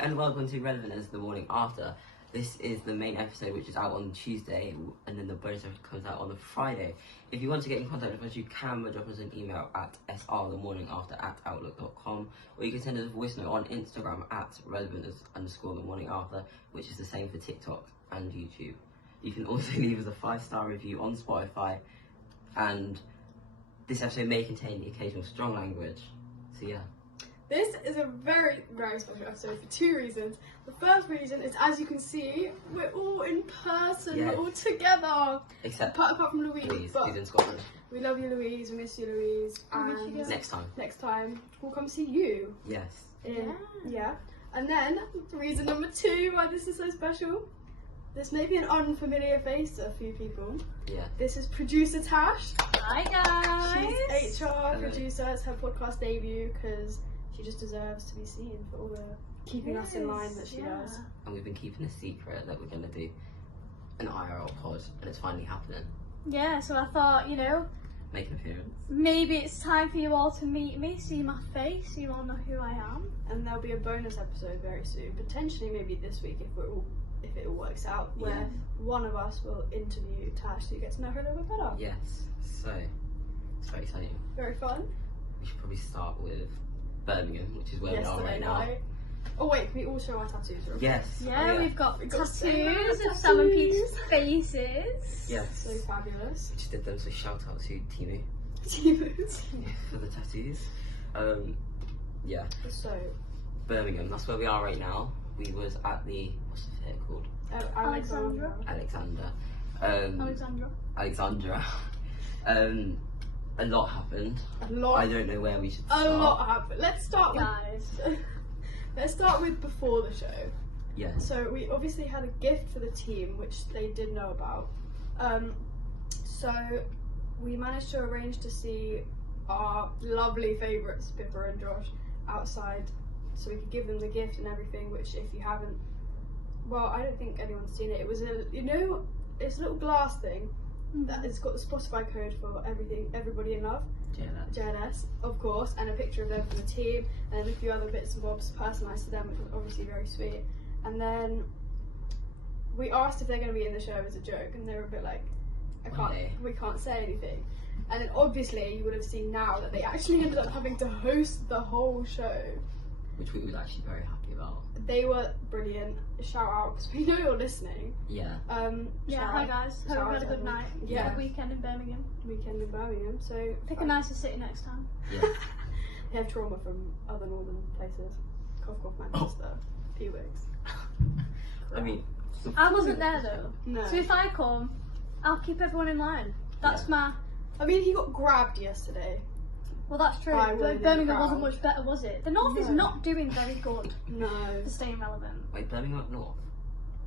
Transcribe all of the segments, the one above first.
and welcome to Relevant as the morning after. This is the main episode, which is out on Tuesday, and then the bonus episode comes out on the Friday. If you want to get in contact with us, you can drop us an email at srthemorningafter@outlook.com, or you can send us a voice note on Instagram at relevant_themorningafter, which is the same for TikTok and YouTube. You can also leave us a 5-star review on Spotify, and this episode may contain the occasional strong language. So yeah. This is a very, very special episode for 2 reasons. The first reason is, as you can see, we're all in person, We're all together. Except apart from Louise. Louise, but who's in Scotland. We love you, Louise. We miss you, Louise. And next time, we'll come see you. Yes. Yeah. And then, reason number 2 why this is so special. This may be an unfamiliar face to a few people. Yeah. This is producer Tash. Hi guys. She's HR producer. It's her podcast debut because she just deserves to be seen for all the keeping us in line that she does. And we've been keeping a secret that we're going to do an IRL pod, and it's finally happening. Yeah, so I thought, Make an appearance. maybe it's time for you all to meet me, see my face, you all know who I am. And there'll be a bonus episode very soon, potentially maybe this week if it all works out, where one of us will interview Tash so you get to know her a little bit better. Yes, so it's very exciting. Very fun. We should probably start with Birmingham, which is where we are right now. Oh wait, can we all show our tattoos? Yes. Yeah, we've got tattoos of tattoos. Sam and Pete's faces. Yes. So fabulous. We just did them, so shout out to Timu for the tattoos. Yeah. So Birmingham, that's where we are right now. We was at the, what's the fair called? Alexandra. Alexandra. A lot happened. I don't know where we should start. A lot happened. Let's start Guys. Let's start with before the show. Yeah. So we obviously had a gift for the team, which they did know about. So we managed to arrange to see our lovely favourites, Pippa and Josh, outside, so we could give them the gift and everything. Which, if you haven't, well, I don't think anyone's seen it. It was it's a little glass thing that has got the Spotify code for everybody in love. JNS, of course, and a picture of them from the team, and a few other bits and bobs personalised to them, which was obviously very sweet. And then we asked if they're going to be in the show as a joke, and they were a bit like, we can't say anything. And then obviously you would have seen now that they actually ended up having to host the whole show, which we were actually very happy about. They were brilliant. Shout out, because we know you're listening. Yeah. Hi guys. Hope you had a good night. Yeah. Weekend in Birmingham. So pick a nicer city next time. Yeah. They have trauma from other northern places. Cough, Manchester, P-Wigs. I mean, I wasn't there though. No. So if I come, I'll keep everyone in line. That's my. I mean, he got grabbed yesterday. Well, that's true. But Birmingham wasn't much better, was it? The North is not doing very good. No. For staying relevant. wait, Birmingham up north?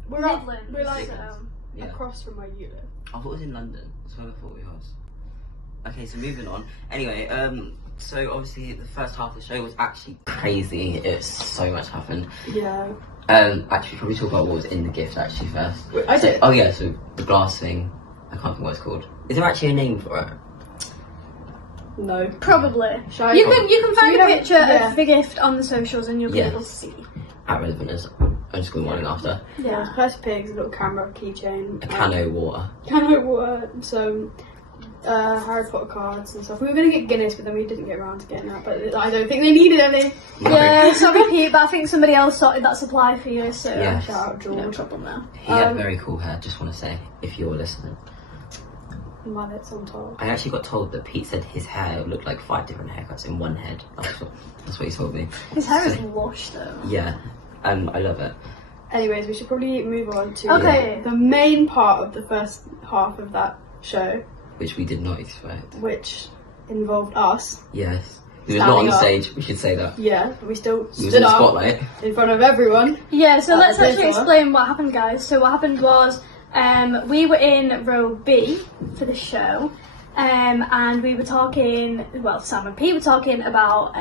We're Midlands. We're like across from where you live. I thought it was in London. That's where I thought it was. Okay, so moving on. Anyway, so obviously the first half of the show was actually crazy. It's so much happened. Yeah. Actually, probably talk about what was in the gift actually first. So the glass thing. I can't think what it's called. Is there actually a name for it? No. Probably. You can find a picture of the gift on the socials and you'll be able to see. At Relevant _ morning after. Yeah. First pigs, a little camera, keychain. A cano water. Some Harry Potter cards and stuff. We were going to get Guinness, but then we didn't get around to getting that. But I don't think they needed any. Yeah, sorry Pete, but I think somebody else sorted that supply for you, so yes. Shout out George. No problem there. He had very cool hair, just want to say, if you're listening. Mullets on top. I actually got told that Pete said his hair looked like 5 different haircuts in one head. That's what he told me. His hair is lush though. Yeah, and I love it. Anyways, we should probably move on to the main part of the first half of that show. Which we did not expect. Which involved us. Yes. He was not on the stage, we should say that. Yeah, but we still stood up in the spotlight. In front of everyone. Yeah, so let's actually explain what happened, guys. So what happened was, we were in row B for the show, and we were talking, Sam and Pete were talking about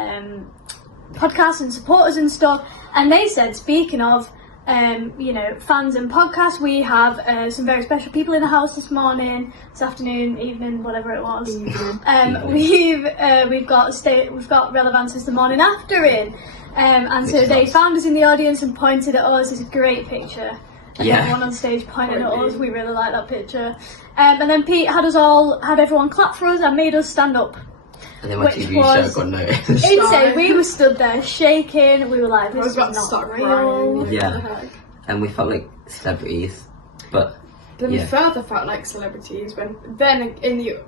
podcasts and supporters and stuff, and they said, speaking of, fans and podcasts. We have some very special people in the house this morning, this afternoon, evening, whatever it was. We've got Relevance's The Morning After in, and so they found us in the audience and pointed at us. It's a great picture. And everyone on stage pointing at us. We really like that picture. And then Pete had everyone clap for us and made us stand up. And then my TV show got noticed. Insane. We were stood there shaking. We were like, this is not real. Yeah. And we felt like celebrities. But then we further felt like celebrities when then in the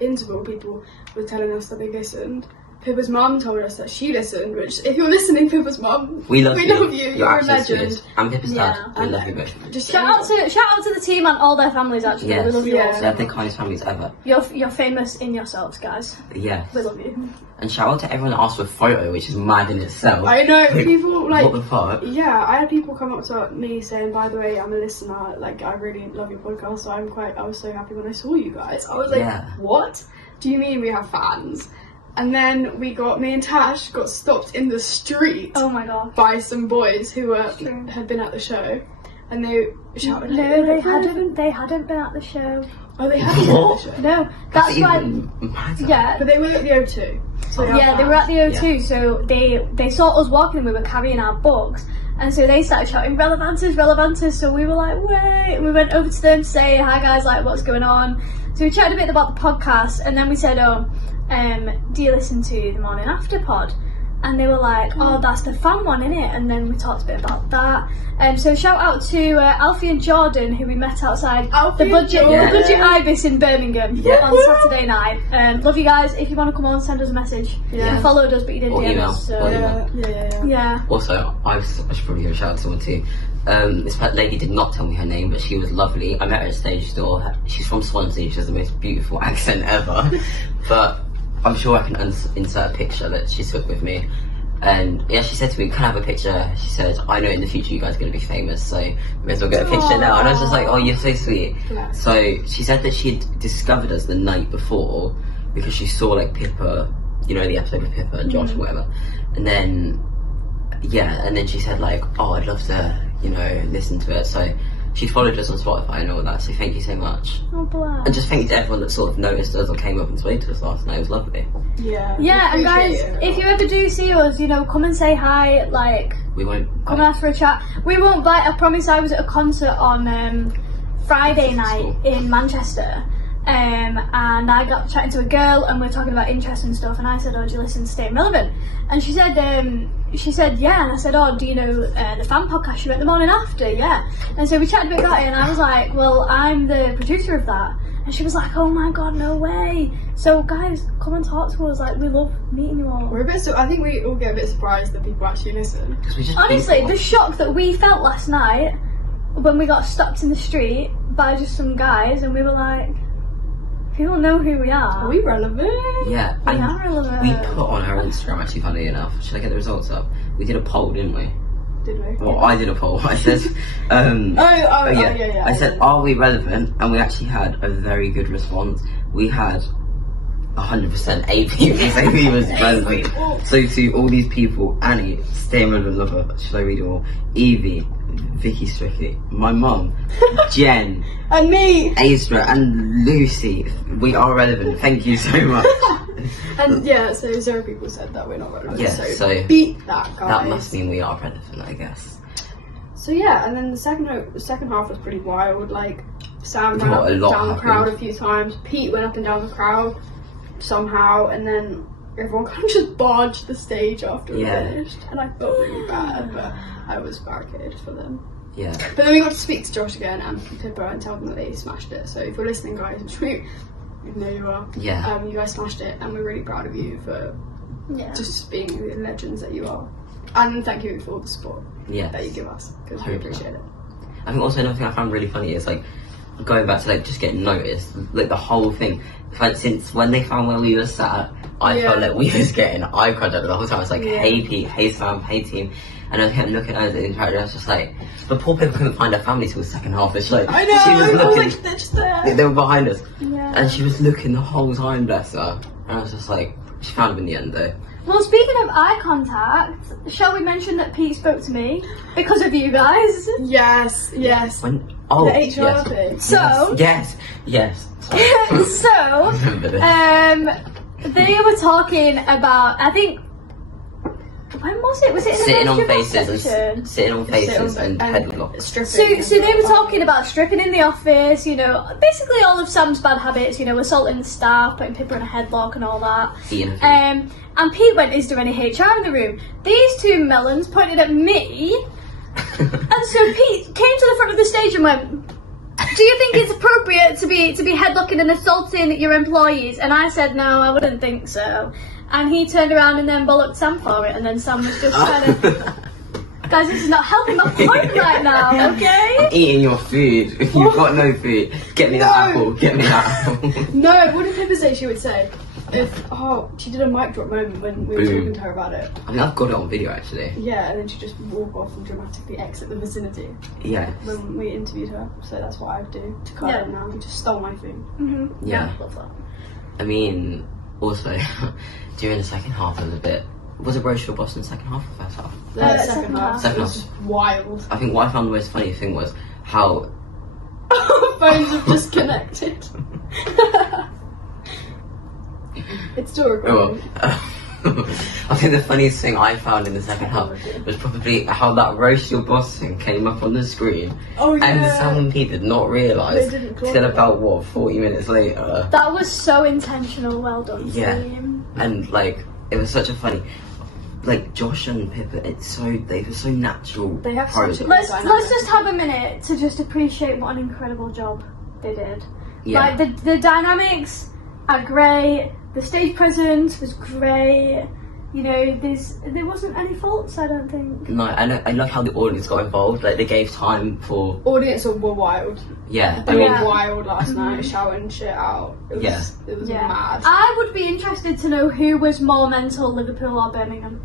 interval people were telling us that they listened. Pippa's mum told us that she listened, which, if you're listening, Pippa's mum, we love you. You're a legend. And Pippa's dad, we love you both. Just shout out to the team and all their families. Actually, yes. We love you all. They're the kindest families ever. You're famous in yourselves, guys. Yeah. We love you. And shout out to everyone that asked for a photo, which is mad in itself. I know, people like... What the fuck? Yeah, I had people come up to me saying, by the way, I'm a listener, like, I really love your podcast, so I was so happy when I saw you guys. I was like, what? Do you mean we have fans? And then me and Tash got stopped in the street. Oh my god. By some boys who had been at the show. And they shouted, no, they hadn't been at the show. Oh, they hadn't been at the show? No, that's why. Yeah. But they were at the O2. So they were at the O2, so they saw us walking and we were carrying our books. And so they started shouting, Relevances, so we were like, wait. We went over to them to say, hi guys, like, what's going on? So we chatted a bit about the podcast, and then we said, do you listen to The Morning After pod? And they were like, oh, that's the fan one, innit? And then we talked a bit about that. So shout out to Alfie and Jordan, who we met outside the Budget Ibis in Birmingham on Saturday night. Love you guys. If you want to come on, send us a message. You followed us, but you didn't DM us. So. Yeah. Also, I should probably give a shout out to someone too. This lady did not tell me her name, but she was lovely. I met her at stage door. She's from Swansea. She has the most beautiful accent ever. But I'm sure I can insert a picture that she took with me. And yeah, she said to me, can I have a picture? She said, I know in the future you guys are going to be famous, so we may as well get a picture now. And I was just like, oh, you're so sweet. Yeah. So she said that she'd discovered us the night before because she saw like Pippa, you know, the episode with Pippa and Josh or whatever. And then she said like, oh, I'd love to, listen to it. So she followed us on Spotify and all that, so thank you so much. Oh, bless. And just thank you to everyone that sort of noticed us or came up and spoke to us last night. It was lovely. Yeah, and guys, if you ever do see us, come and say hi, like, we won't come and ask for a chat. We won't bite, I promise. I was at a concert on Friday night in Manchester, and I got chatting to a girl and we were talking about interests and stuff, and I said, oh, do you listen to Staying Relevant? And she said, yeah, and I said, oh, do you know the fan podcast? She went, The Morning After, yeah. And so we chatted a bit about it, and I was like, well, I'm the producer of that. And she was like, oh my god, no way. So guys, come and talk to us, like, we love meeting you all. I think we all get a bit surprised that people actually listen. Honestly, the shock that we felt last night when we got stopped in the street by just some guys, and we were like, people know who we are. Are we relevant? Yeah. We are relevant. We put on our Instagram, actually, funny enough. Should I get the results up? We did a poll, didn't we? Did we? Well, I did a poll. I said, I said, are we relevant? And we actually had a very good response. We had 100% 8 people saying we was relevant. So to all these people, Annie, Staying Relevant Lover, should I read it all? Evie, Vicky Strictly, my mum, Jen, and me, Aistra, and Lucy. We are relevant. Thank you so much. And so 0 people said that we're not relevant. Yeah, so beat that, guys. That must mean we are relevant, I guess. So yeah, and then the second half was pretty wild. Like, Sam ran up and down the crowd a few times. Pete went up and down the crowd somehow, and then everyone kind of just barged the stage after we finished. And I felt really bad, but I was barricaded for them. Yeah. But then we got to speak to Josh again and Pippa and tell them that they smashed it. So if you're listening, guys, you know you are. Yeah. You guys smashed it, and we're really proud of you for just being the legends that you are. And thank you for all the support that you give us, because we appreciate it. I think also another thing I found really funny is like going back to like just getting noticed, like the whole thing. Like since when they found where we were sat, I felt like we was getting eye contact the whole time. I was like, hey Pete, hey Sam, hey team. And I kept looking at the interaction. I was just like, the poor people couldn't find her family till the second half. It's like, I know, she was looking, I was like, they're just there. They were behind us. Yeah. And she was looking the whole time, bless her. And I was just like, she found them in the end though. Well, speaking of eye contact, shall we mention that Pete spoke to me because of you guys? Yes. When, oh, The yes. HRP. So, Yes. Sorry. so, I remember this. they were talking about, I think, when was it? Was it in the Sitting on vegetable faces section? and sitting on faces and headlock. Stripping. So they were talking about stripping in the office, you know, basically all of Sam's bad habits, you know, assaulting the staff, putting people in a headlock and all that. Eating a food. And Pete went, is there any HR in the room? These two melons pointed at me, and so Pete came to the front of the stage and went, do you think it's appropriate to be headlocking and assaulting your employees? And I said, no, I wouldn't think so. And he turned around and then bollocked Sam for it, and then Sam was just kind of, guys, this is not helping my point right now, okay? Eating your food. You've got no food. Get me that apple. Get me that apple. No, what did Pippa say she would say? She did a mic drop moment when we were Boom. talking to her about it. I mean, I've got it on video actually. Yeah, and then she just walk off and dramatically exit the vicinity Yeah. when we interviewed her. So that's what I would do to cut Yeah. her now. He just stole my food. Mm-hmm. Yeah. Love that. I mean, also, during the second half of the bit, was it roast your boss in the second half or first half? The second half. Second It was half. just wild. I think what I found the most funny thing was how Phones have disconnected. It's still recording. I think the funniest thing I found in the second half was probably how that roast your boss thing came up on the screen, Oh yeah. and Sam and Pete did not realise They didn't clock till it. about 40 minutes later. That was so intentional, well done, Yeah. team. And like it was such a funny, like Josh and Pippa. They were so natural. They have pros. such a- Let's just have a minute to just appreciate what an incredible job they did. Yeah. Like the dynamics are great. The stage presence was great. You know, there wasn't any faults, I don't think. No, I love how the audience got involved. Like they gave time for Audience were wild. yeah. I They mean, were wild last night, shouting shit out. It was, It was mad. I would be interested to know who was more mental, Liverpool or Birmingham.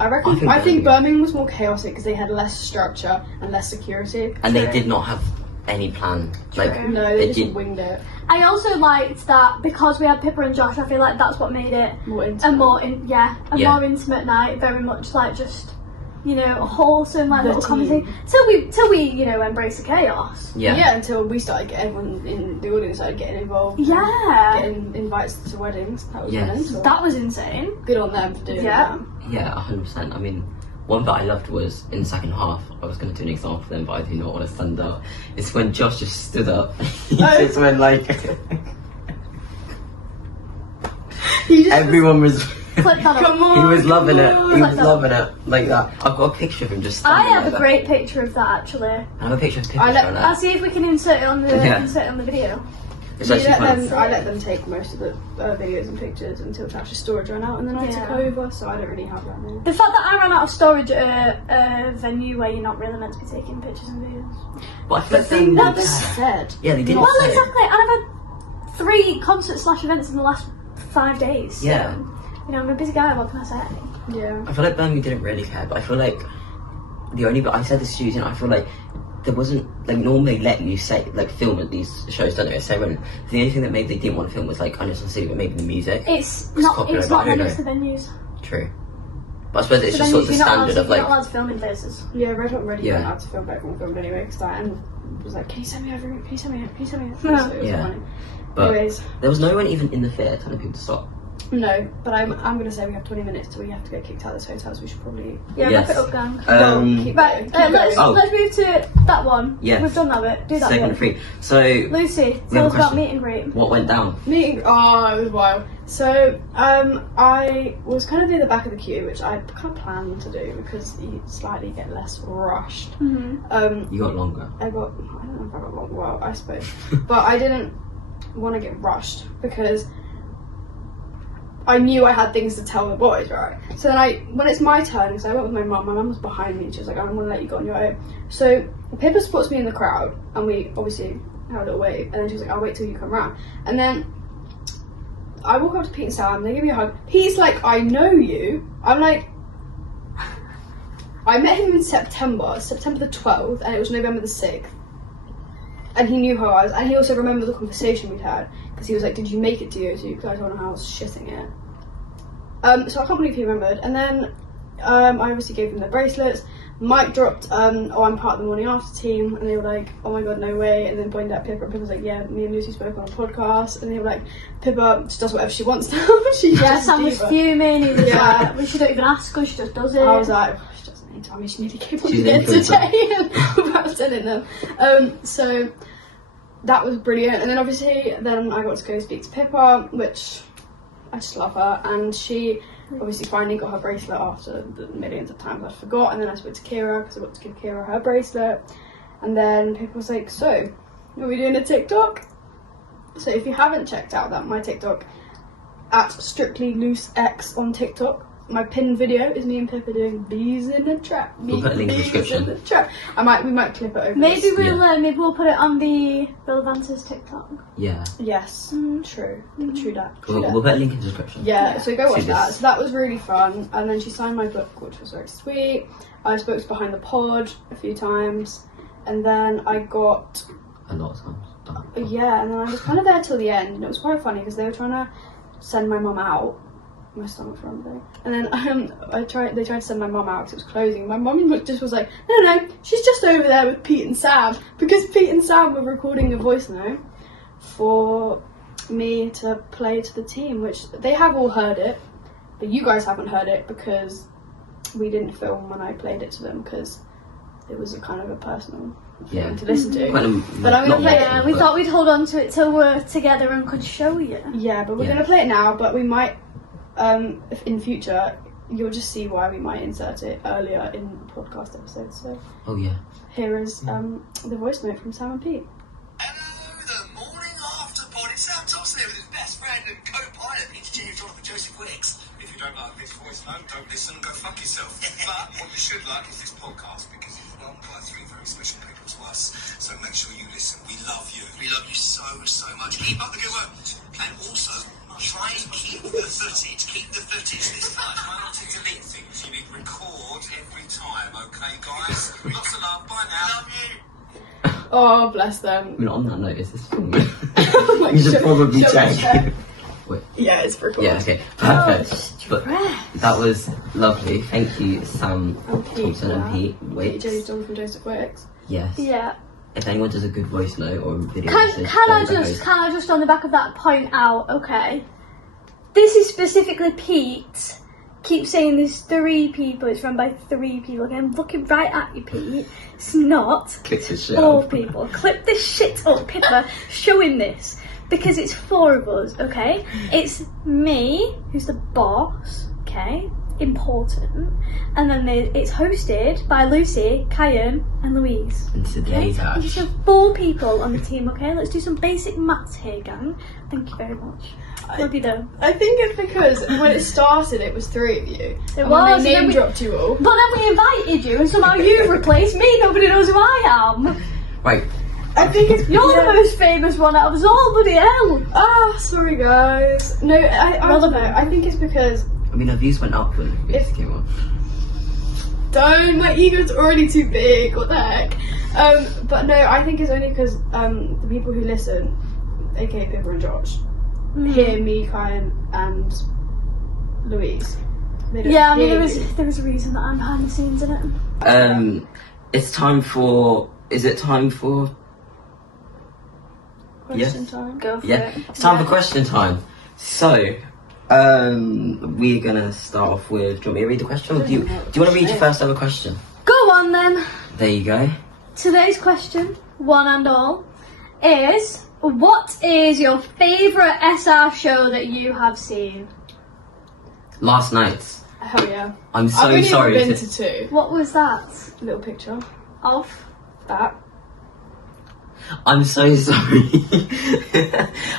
I think Birmingham was more chaotic because they had less structure and less security. and they did not have any plan. Like True. No, they They just did- winged it. I also liked that because we had Pippa and Josh, I feel like that's what made it More into a more Yeah. more intimate night, very much like just, you know, wholesome, like The little team. conversation. Till we, you know, embrace the chaos. yeah. until we started getting everyone in the audience started getting involved. Yeah. Getting invites to weddings. That was Yes. mental. That was insane. Good on them for doing Yeah. that. Yeah, 100%. I mean, one bit I loved was in the second half. I was going to do an example for them, but I do not want to stand up. It's when Josh just stood up. He Oh. just went like He just everyone was. Click that up. Come on. He was loving it. He was Click that. loving it like that. I've got a picture of him just I standing have like a that. great picture of that actually. I have a picture of Pippa I let- showing I'll that. see if we can insert it on the Yeah. video. It's actually fun. I let them take most of the videos and pictures until Tasha's storage ran out, and then I took Yeah. over, so I don't really have that now. The fact that I ran out of storage at a venue where you're not really meant to be taking pictures and videos. But I feel like they Never did- said. Yeah, they did Well, say it. exactly. And I've had 3 concerts/events in the last 5 days. So, Yeah. you know, I'm a busy guy. What can I say? Yeah. I feel like Birmingham didn't really care, but I feel like the only bit I said this to you, you know, I feel like there wasn't like normally let you say like film at these shows, don't they? So when the only thing that maybe they didn't want to film was like I know some city, but maybe the music. It's It's not. popular, It's but I not don't when know. it's the venues. True, but I suppose it's The just sort venues of the you're not allowed standard to, of you're like not allowed to film in places. Yeah, Red Hot Ready Yeah. went out to film back when we filmed anyway, because Diane was like, can you send me over? Can you send me? Can you send me? Yeah. So it was Yeah. funny. But Anyways, there was no one even in the theatre telling people to stop. no, but I'm gonna say we have 20 minutes till we have to get kicked out of this hotel, so we should probably Yeah, Yes. wrap it up, gang. keep Right, going, keep let's going. Oh. move to that one. Yes. We've done that bit. Do that Segment bit. 3. So Lucy, We have tell a us about question. meet and greet. what went down? Meeting, oh, it was wild. So, I was kind of near the back of the queue, which I kind of planned to do because you slightly get less rushed. You got longer. I don't know if I got long, well, I suppose, but I didn't want to get rushed because I knew I had things to tell the boys, right? So then when it's my turn, because I went with my mum was behind me, and she was like, I'm gonna let you go on your own. So Pippa spots me in the crowd, and we obviously had a little wait, and then she was like, I'll wait till you come round. And then I walk up to Pete and Sam, they give me a hug. Pete's like, I know you. I'm like, I met him in September the 12th, and it was November the 6th. And he knew who I was, and he also remembered the conversation we'd had, because he was like, did you make it to O2? Because I told him how I was shitting it. So I can't believe he remembered. And then I obviously gave them their bracelets. Mike dropped, oh, I'm part of the Morning After team, and they were like, oh my god, no way. And then pointed at Pippa, and Pippa was like, yeah, me and Lucy spoke on a podcast, and they were like, Pippa, she does whatever she wants now. Sam was fuming. He was like, well, she don't even ask her, she just does it. I was like, oh, she doesn't need to. I mean, she nearly came on the end today without telling them. So that was brilliant. And then obviously, then I got to go speak to Pippa, which I just love her, and she obviously finally got her bracelet after the millions of times I forgot. And then I spoke to Kira because I got to give Kira her bracelet, and then Pippa was like, so are we doing a TikTok? So if you haven't checked out my TikTok at Strictly Loose X on TikTok, my pinned video is me and Pippa doing bees in a trap. We'll put a link in the description. We might clip it over. Maybe we'll put it on the Bill Vance's TikTok. Yeah. Yes. True that. We'll put a link in the description. Yeah, so go watch that. So that was really fun. And then she signed my book, which was very sweet. I spoke to Behind the Pod a few times, and then I got a lot of times. Yeah, and then I was kind of there till the end, and it was quite funny because they were trying to send my mum out. My stomach's rumbling. And then they tried to send my mum out because it was closing. My mum just was like, no, she's just over there with Pete and Sam, because Pete and Sam were recording a voice note for me to play to the team, which they have all heard it, but you guys haven't heard it because we didn't film when I played it to them because it was a kind of a personal thing to listen to. But I'm gonna play it. We thought we'd hold on to it till we're together and could show you. Yeah, but we're gonna play it now. But we might, if in future, you'll just see why we might insert it earlier in podcast episodes. So. Oh yeah. Here is the voice note from Sam and Pete. Hello, the Morning After pod. It's Sam Thompson here with his best friend and co-pilot, Engineer Jonathan Joseph Wicks. If you don't like this voice note, don't listen and go fuck yourself. But what you should like is this podcast because it's run by three very special people to us. So make sure you listen. We love you. We love you so much. Keep up the good work. And also, try and keep the footage. Keep the footage this time. Try not to delete things. You need record every time, okay, guys? Lots of love. Bye now. Love you. Oh, bless them. I mean, on that note, is this film? Like, you should probably check. Wait. Yeah, it's recorded. Yeah, okay, perfect. But that was lovely. Thank you, Sam Thompson and Pete Wicks. Jonathan Joseph Wicks. Yes. Yeah. If anyone does a good voice note or video message, can I just on the back of that point out, okay, this is specifically Pete. Keep saying there's 3 people, it's run by 3 people. Okay, I'm looking right at you, Pete. It's not clip this shit 4 up. people. Clip this shit up, Pippa. Show him this. Because it's 4 of us, okay? It's me, who's the boss, okay? Important. And then it's hosted by Lucy, Kyan, and Louise. And today's Okay? Ash. So 4 people on the team, okay? Let's do some basic maths here, gang. Thank you very much. Love you though. I think it's because when it started, it was 3 of you. It and was. When they name dropped you all. But then we invited you, and somehow you've replaced me. Nobody knows who I am. Right. I think it's You're the most famous one out of us all, bloody hell. Ah, sorry guys. No, I don't know. I think it's because I mean, our views went up when this came on. don't. My ego's already too big. What the heck? But no, I think it's only because the people who listen, aka Pippa and Josh, hear me, Kyan, and Louise. Yeah, I mean there was a reason that I'm behind the scenes in it. It's time for. Is it time for? Question time. Go for Yeah, it. it's time for question time. So, we're gonna start off with. Do you want me to read the question? Or do you want to read your first ever question? Go on then. There you go. Today's question, one and all, is what is your favourite SR show that you have seen? Last night's. Hell yeah. I'm so I've only sorry. been to 2. What was that? Little picture. Of? That. I'm so sorry.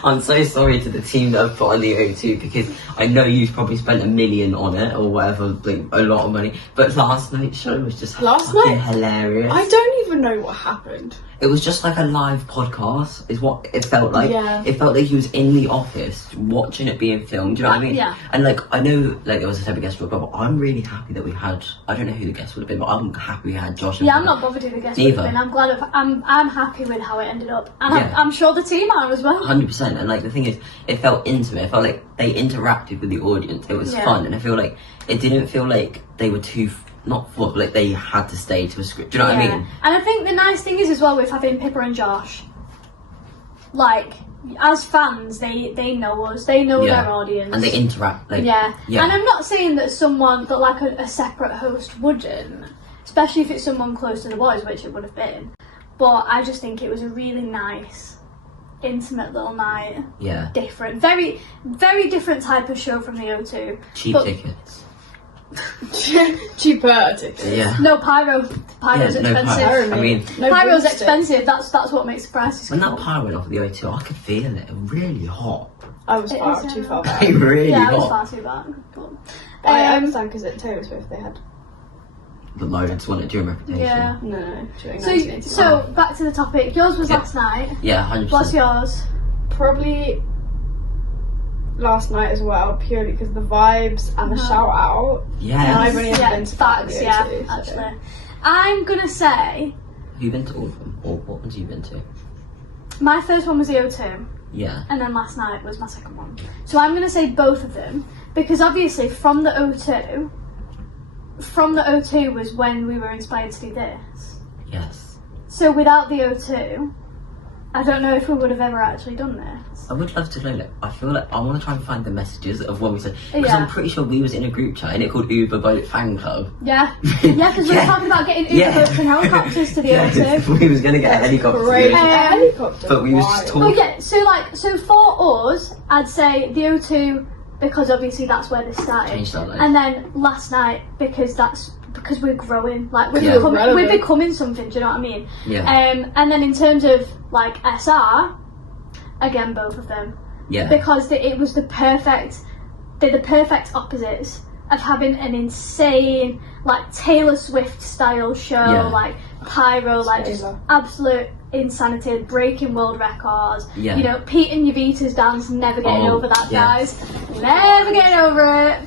I'm so sorry to the team that have put on the O2 because I know you've probably spent $1 million on it or whatever, like a lot of money. But last night's show was just fucking hilarious. I don't even know what happened. It was just like a live podcast, is what it felt like. Yeah. It felt like he was in the office watching it being filmed. Do you know what I mean? Yeah. And like I know, like there was a type of guest book, but I'm really happy that we had. I don't know who the guest would have been, but I'm happy we had Josh. And Yeah, I'm not bothered who the guest would have been. I'm glad I'm happy with how it ended up, and Yeah. I'm sure the team are as well. 100%. And like the thing is, it felt intimate. It felt like they interacted with the audience. It was Yeah. fun, and I feel like it didn't feel like they were too not full, like they had to stay to a script. Do you know what I mean? And I think the nice thing is as well with having Pippa and Josh, like as fans, they know us, they know Yeah. their audience, And they interact. Like, yeah. yeah. And I'm not saying that like a separate host wouldn't, especially if it's someone close to the boys, which it would have been. But I just think it was a really nice, intimate little night. Yeah. Different, very, very different type of show from the O2. Cheap But- tickets. Cheaper tickets. Yeah. No, pyro's expensive. Pyro, I mean, no Pyro's broomstick. expensive. That's what makes the prices. when that cool. pyro went off at the O2, I could feel it. Really hot. I was It far is, too yeah. far back. Really Yeah, I was hot. far too back. But, I understand because at Taylor Swift they had But loads wanted during Reputation. yeah. no during So 1980. so back to the topic. Yours was Yeah. last night. Yeah, 100%. What's yours? Probably last night as well, purely because the vibes and the shout out. Yeah. And I've only ever Yeah, been to facts. the Yeah, O2, so- actually, I'm gonna say Have you been to all of them? Or what ones have you been to? my first one was the O2, Yeah. and then last night was my second one. So I'm gonna say both of them because obviously from the O2 was when we were inspired to do this. Yes. So without the O2, I don't know if we would have ever actually done this. I would love to know, like, I feel like I want to try and find the messages of when we said, because Yeah. I'm pretty sure we was in a group chat and it called Uber Boat Fan Club. Yeah, yeah, because we were Yeah. talking about getting Uber Yeah. boats and helicopters to the Yeah, O2. we was going to get a helicopter. Great. Um, Helicopter. But we was just Why? Oh talking. yeah, so for us, I'd say the O2 because obviously that's where this started, Changed our life. and then last night because we're growing, like we're Yeah. we're becoming something. Do you know what I mean? Yeah. And then in terms of like SR, again both of them Yeah. because they're the perfect opposites of having an insane like Taylor Swift style show, Yeah. like pyro, like just Taylor. absolute insanity, breaking world records. Yeah. You know, Pete and Yvita's dance, never getting Oh, over that, yeah. guys. Never getting over it.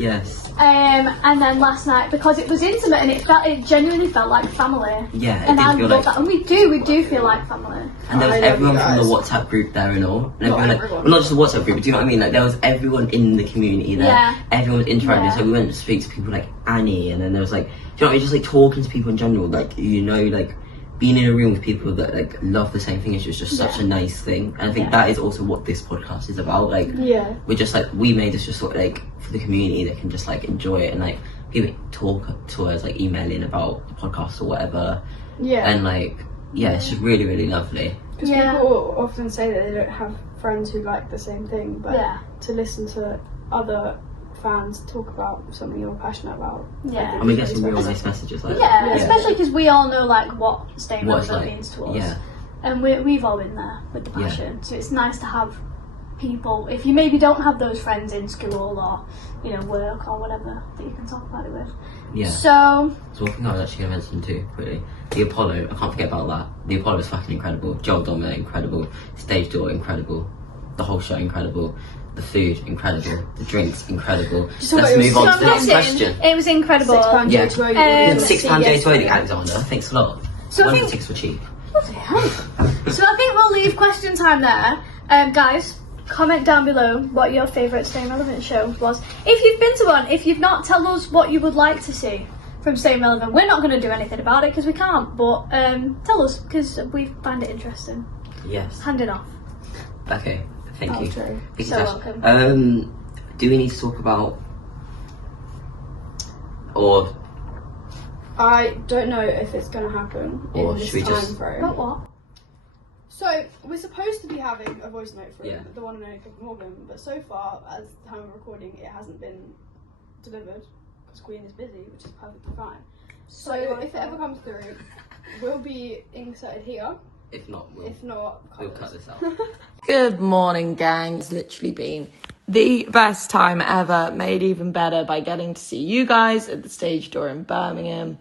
Yes. And then last night because it was intimate and it genuinely felt like family. Yeah, it And did I feel love like. that, and we do feel like family. And there was I love everyone you from the guys. WhatsApp group there and all. And Not everyone, like, everyone. well, not just the WhatsApp group, but do you know what I mean? Like, there was everyone in the community there. Yeah. Everyone was interacting. Yeah. So we went to speak to people like Annie, and then there was like, do you know what I mean? Just like talking to people in general. Like, you know, like being in a room with people that like love the same thing is just such a nice thing. And I think Yeah. that is also what this podcast is about. Like, Yeah. we're just like, we made this just sort of like for the community that can just like enjoy it and like people talk to us, like emailing about the podcast or whatever. Yeah. And like, yeah, it's just really, really lovely. Because Yeah. people often say that they don't have friends who like the same thing, but Yeah. to listen to other fans talk about something you're passionate about. Yeah. I think And we is get some really real special. nice messages like Yeah, that. especially because we all know like what staying What it's relevant like. means to us. Yeah. And we've all been there with the Yeah. passion. So it's nice to have people, if you maybe don't have those friends in school or, you know, work or whatever, that you can talk about it with. Yeah. So, So one thing I was actually going to mention too, quickly, the Apollo, I can't forget about that. The Apollo was fucking incredible. Joel Dominant, incredible. Stage door, incredible. The whole show, incredible. The food, incredible. The drinks, incredible. So Let's it was move on to the next listen, question. it was incredible. £6 Yeah. to vote. And £6 day to voting, Alexander. Thanks a lot. So I One of think- the tickets were cheap. So I think we'll leave question time there. Guys, comment down below what your favourite Staying Relevant show was. If you've been to one, if you've not, tell us what you would like to see from Staying Relevant. We're not going to do anything about it because we can't, but tell us because we find it interesting. Yes. Hand it off. Okay. Thank you. Outro. Thank you, So Tash. welcome. Do we need to talk about, or I don't know if it's going to happen Or in this should we time just- frame. What? What? So we're supposed to be having a voice note from Yeah. the one and only Morgan, but so far, as the time of recording, it hasn't been delivered because Queen is busy, which is perfectly fine. So if it ever comes through, we'll be inserted here. if not, If not, we'll cut this out. Good morning, gang. It's literally been the best time ever, made even better by getting to see you guys at the stage door in Birmingham.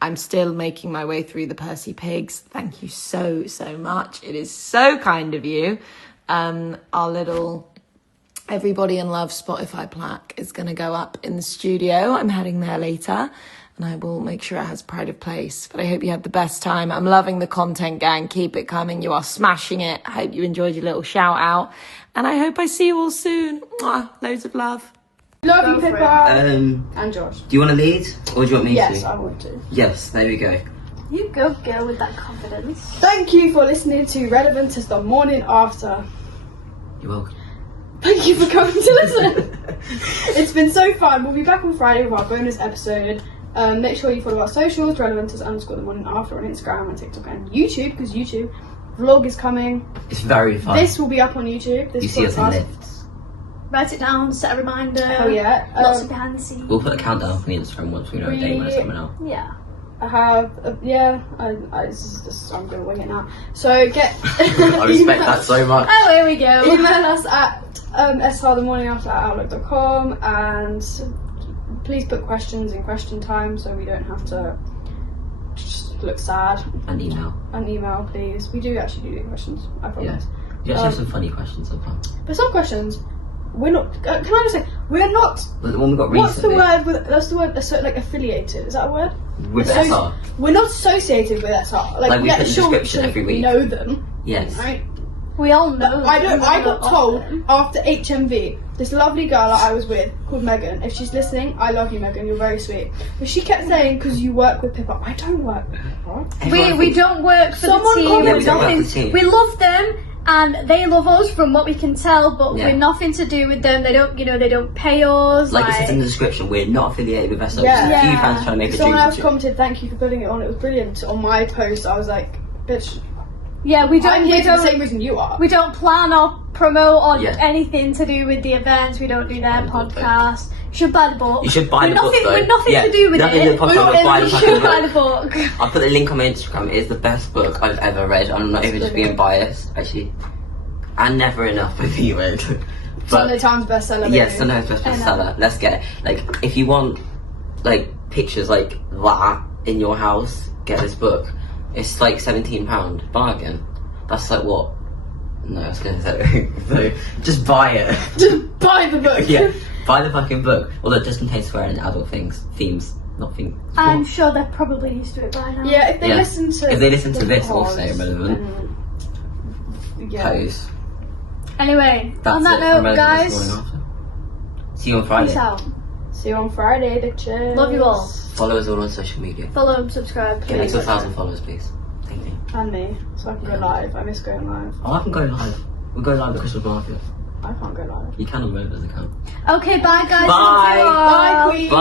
I'm still making my way through the Percy Pigs. Thank you so, so much. It is so kind of you. Our little Everybody in Love Spotify plaque is going to go up in the studio. I'm heading there later. and I will make sure it has pride of place. But I hope you had the best time. I'm loving the content, gang. Keep it coming. You are smashing it. I hope you enjoyed your little shout out, and I hope I see you all soon. Mwah. Loads of love. Love you, Go for it. Pippa. Do And Josh. you want to lead, or do you want me Yes, to? I want to. Yes, there we go. You go, girl, with that confidence. Thank you for listening to Relevant as the Morning After. You're welcome. Thank you for coming to listen. It's been so fun. We'll be back on Friday with our bonus episode. Make sure you follow our socials, Relevant as _ the Morning After on Instagram and TikTok and YouTube, because YouTube vlog is coming. It's very fun. This will be up on YouTube. This you see us in podcast. lifts. Write it down, set a reminder. Oh yeah. Lots of behind the scenes. We'll put a countdown on the Instagram once we know a date when it's coming out. Yeah. I have, I'm gonna wing it now. So get. I respect that so much. Oh, here we go. Email us at srthemorningafter@outlook.com, and please put questions in question time so we don't have to just look sad. And email. And email, please. We do actually do questions, I promise. You actually have some funny questions sometimes. But some questions, we're not. Can I just say, we're not. But the one we got What's the recently. word? That's the word. Like affiliated. Is that a word? With Associ- SR. We're not associated with SR. Like, we yeah, put the sure, description we every week. know them, Yes. right? We all know. I them. got told after HMV, this lovely girl that I was with called Megan. If she's listening, I love you, Megan. You're very sweet. But she kept saying, because you work with Pippa. I don't work with Pippa. Everyone We thinks- don't work for Someone the team. called Yeah, We're we don't work nothing. for the team. We love them, and they love us from what we can tell. But Yeah. we're nothing to do with them. They don't, they don't pay us. Like it says in the description, we're not affiliated with SR. Yeah. Just a few Yeah. fans trying to make a Someone dream else come true. commented, "Thank you for putting it on. It was brilliant." On my post, I was like, "Bitch, yeah, we I'm don't. here We for the don't. same reason you are." We don't plan or promote or Yeah. anything to do with the events. We don't do their podcast. You should buy the book. You should buy We're the book, nothing, though. We're nothing Yeah, to do with nothing it. to do with the podcast, We're not but buy in- the you fucking should buy the book. book. I'll put the link on my Instagram. It's the best book I've ever read. I'm not even just being biased, actually. And Never Enough with you read. Sunday Times bestseller. Yes, baby. Sunday Times bestseller. Let's get it. Like, if you want, like, pictures like that in your house, get this book. It's like £17. Bargain. That's like what? No, I was gonna say. So, just buy it. Just buy the book. Yeah, buy the fucking book. Although it does contain swearing and adult themes, not themes. I'm sure they're probably used to it by now. Yeah, if they Yeah. listen to. If they listen to the this, pods, also relevant. then, yeah. Pose. Anyway, That's on that it from note, Relevant this guys, morning after. See you on Friday. peace out. See you on Friday, bitches. Love you all. Follow us all on social media. Follow, subscribe, Get me please. to 1,000 followers, please. Thank you. And me, so I can go live. I miss going live. Oh, I can go live. We'll go live at Christmas Market. I can't go live. You can on Relevant's account. Okay, bye guys. Bye. Love you all. Bye, Queen. Bye.